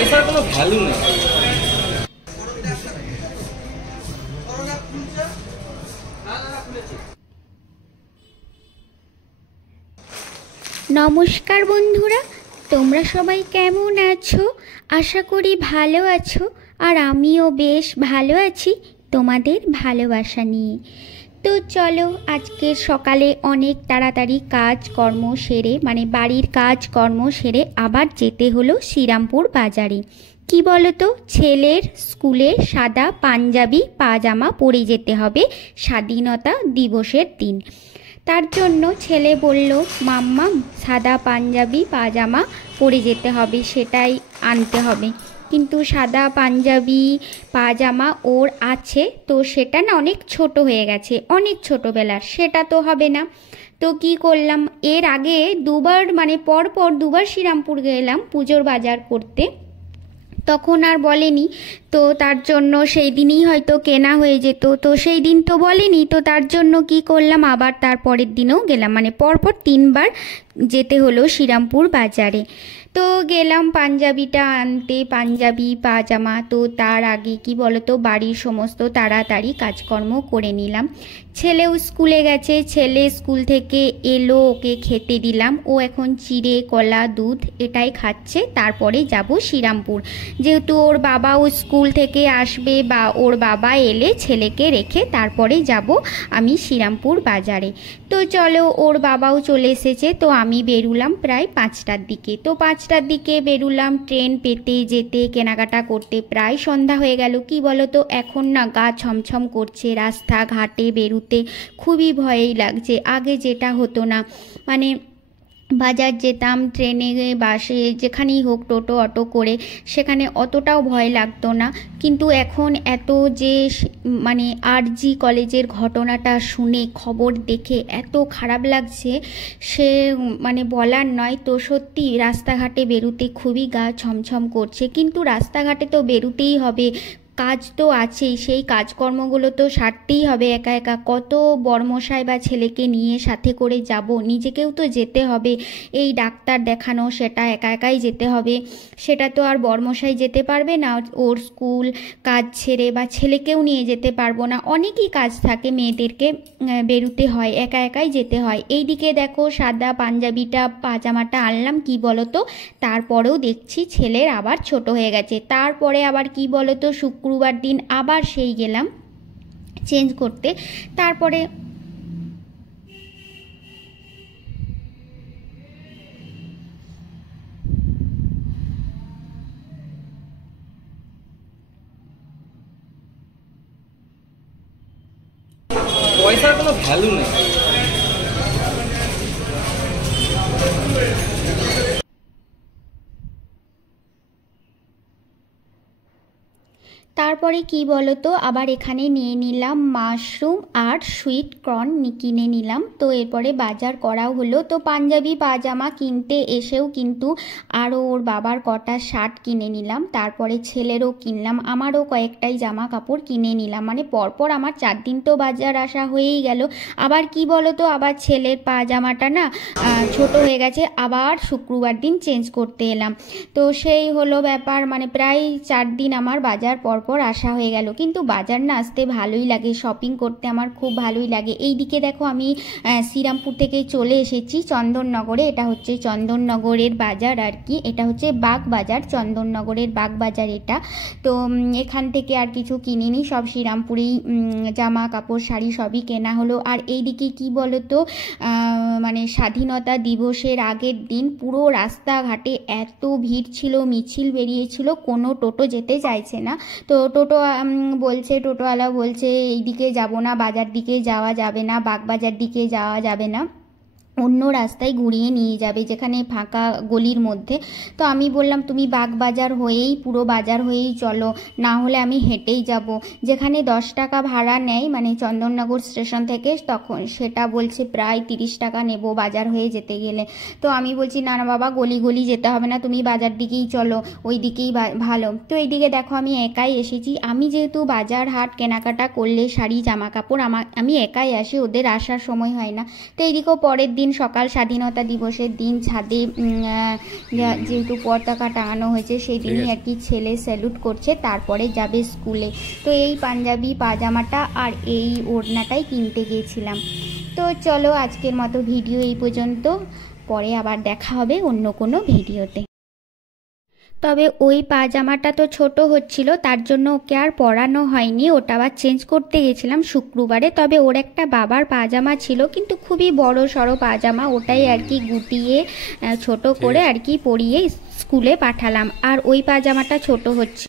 পয়সার কোনো ভ্যালু নেই। নমস্কার বন্ধুরা, তোমরা সবাই কেমন আছো? আশা করি ভালো আছো, আর আমিও বেশ ভালো আছি তোমাদের ভালোবাসা নিয়ে। তো চলো, আজকে সকালে অনেক তাড়াতাড়ি কাজকর্ম সেরে, মানে বাড়ির কাজকর্ম সেরে আবার যেতে হলো শ্রীরামপুর বাজারে। কি বলো তো, ছেলের স্কুলে সাদা পাঞ্জাবি পাজামা পরে যেতে হবে স্বাধীনতা দিবসের দিন। তার জন্য ছেলে বলল, মাম্মাম সাদা পাঞ্জাবি পাজামা পরে যেতে হবে, সেটাই আনতে হবে। কিন্তু সাদা পাঞ্জাবি পাজামা ওর আছে, তো সেটা না অনেক ছোট হয়ে গেছে, অনেক ছোটোবেলার, সেটা তো হবে না। তো কি করলাম, এর আগে দুবার, মানে পরপর দুবার শ্রীরামপুর গেলাম পুজোর বাজার করতে, তখন আর বলেনি। তো তার জন্য সেই দিনই হয়তো কেনা হয়ে যেত, তো সেই দিন তো বলেনি। তো তার জন্য কি করলাম, আবার তার পরের দিনও গেলাম, মানে পরপর 3বার যেতে হলো শ্রীরামপুর বাজারে। তো গেলাম পাঞ্জাবিটা আনতে, পাঞ্জাবি পাজামা। তো তার আগে কি বলতো, বাড়ির সমস্ত তাড়াতাড়ি কাজকর্ম করে নিলাম। ছেলেও স্কুলে গেছে, ছেলে স্কুল থেকে এলো, ওকে খেতে দিলাম। ও এখন চিড়ে কলা দুধ এটাই খাচ্ছে। তারপরে যাব শ্রীরামপুর, যেহেতু ওর বাবাও স্কুল থেকে আসবে, বা ওর বাবা এলে ছেলেকে রেখে তারপরে যাব আমি শ্রীরামপুর বাজারে। তো চলো, ওর বাবাও চলে এসেছে। তো আমি বেরুলাম প্রায় 5টার দিকে। তো 5টার দিকে বেরুলাম, ট্রেন পেতে যেতে কেনাকাটা করতে প্রায় সন্ধ্যা হয়ে গেল। কি বলো তো, এখন না গা ছমছম করছে, রাস্তাঘাটে বেরুতে খুবই ভয়ই লাগছে। আগে যেটা হতো না, মানে বাজার যেতাম ট্রেনে বাসে যেখানেই হোক, টোটো অটো করে, সেখানে অতটাও ভয় লাগতো না। কিন্তু এখন এত যে মানে আরজি কলেজের ঘটনাটা শুনে, খবর দেখে এত খারাপ লাগছে, সে মানে বলার নয়। তো সত্যি রাস্তাঘাটে বেরুতে খুবই গা ছমছম করছে, কিন্তু রাস্তাঘাটে তো বেরুতেই হবে, কাজ তো আছেই, সেই কাজকর্মগুলো তো সারতেই হবে। একা একা কত বর্মশাই বা ছেলেকে নিয়ে সাথে করে যাব, নিজেকেও তো যেতে হবে। এই ডাক্তার দেখানো, সেটা একা একাই যেতে হবে, সেটা তো আর বর্মশাই যেতে পারবে না। ওর স্কুল কাজ ছেড়ে, বা ছেলেকেও নিয়ে যেতে পারবো না, অনেকই কাজ থাকে, মেয়েদেরকে বেরুতে হয়, একা একাই যেতে হয়। এইদিকে দেখো, সাদা পাঞ্জাবিটা পাজামাটা আনলাম, কি বলো তো, তারপরেও দেখছি ছেলের আবার ছোট হয়ে গেছে। তারপরে আবার কি বলো তো, শুক্রবার দিন আবার সেই গেলাম চেঞ্জ করতে। তারপরে পয়সার কোনো ভ্যালু নেই। তারপরে কি বলো তো, আবার এখানে নিয়ে নিলাম মাশরুম আর সুইট কর্ন কিনে নিলাম। তো এরপরে বাজার করাও হলো। তো পাঞ্জাবি পাজামা কিনতে এসেও কিন্তু আরও ওর বাবার কটা শার্ট কিনে নিলাম, তারপরে ছেলেরও কিনলাম, আমারও কয়েকটাই জামা কাপড় কিনে নিলাম। মানে পরপর আমার 4 দিন তো বাজার আসা হয়েই গেল। আবার কি বলো তো, আবার ছেলের পাজামাটা না ছোট হয়ে গেছে, আবার শুক্রবার দিন চেঞ্জ করতে এলাম। তো সেই হলো ব্যাপার, মানে প্রায় 4 দিন আমার বাজার পরপর আসা হয়ে গেল। কিন্তু বাজার না আসতে ভালোই লাগে, শপিং করতে আমার খুব ভালোই লাগে। এইদিকে দেখো, আমি শ্রীরামপুর থেকে চলে এসেছি চন্দননগরে। এটা হচ্ছে চন্দননগরের বাজার আর কি, এটা হচ্ছে বাগ বাজার, চন্দননগরের বাগ বাজার এটা। তো এখান থেকে আর কিছু কিনিনি, সব শ্রীরামপুরেই জামা কাপড় শাড়ি সবই কেনা হলো। আর এইদিকে কি বলো তো, মানে স্বাধীনতা দিবসের আগের দিন পুরো রাস্তাঘাটে এত ভিড় ছিল, মিছিল বেরিয়েছিল, কোনো টোটো যেতে চাইছে না। তো টোটোওয়ালা বলছে এইদিকে যাব না, বাজার দিকে যাওয়া যাবে না, বাগবাজার দিকে যাওয়া যাবে না, অন্য রাস্তায় ঘুরিয়ে নিয়ে যাবে, যেখানে ফাঁকা গলির মধ্যে। তো আমি বললাম, তুমি বাগবাজার হয়েই, পুরো বাজার হয়েই চলো, না হলে আমি হেঁটেই যাব। যেখানে 10 টাকা ভাড়া নেয়, মানে চন্দননগর স্টেশন থেকে, তখন সেটা বলছে প্রায় 30 টাকা নেব বাজার হয়ে যেতে গেলে। তো আমি বলছি, না না বাবা, গলি গলি যেতে হবে না, তুমি বাজার দিকেই চলো, ওই দিকেই ভালো। তো এইদিকে দেখো, আমি একাই এসেছি। আমি যেহেতু বাজার হাট কেনাকাটা করলে শাড়ি জামা কাপড় আমি একাই আসি, ওদের আসার সময় হয় না। তো এইদিকেও পরের দিন সকাল স্বাধীনতা দিবসের দিন ছাদে যেহেতু পতাকা টাঙানো হয়েছে সেই দিনই আর কি ছেলে স্যালুট করছে, তারপরে যাবে স্কুলে। তো এই পাঞ্জাবি পাজামাটা আর এই ওড়নাটাই কিনতে গিয়েছিলাম। তো চলো আজকের মতো ভিডিও এই পর্যন্ত, পরে আবার দেখা হবে অন্য কোনো ভিডিওতে। তবে ওই পাজামাটা তো ছোট হচ্ছিল, তার জন্য ওকে আর পরানো হয়নি, ওটা আবার চেঞ্জ করতে গেছিলাম শুক্রবারে। তবে ওর একটা বাবার পাজামা ছিল, কিন্তু খুবই বড় সড়ো পাজামা, ওটাই আর কি গুটিয়ে ছোট করে আর কি পরিয়ে স্কুলে পাঠালাম। আর ওই পাজামাটা ছোট হচ্ছে।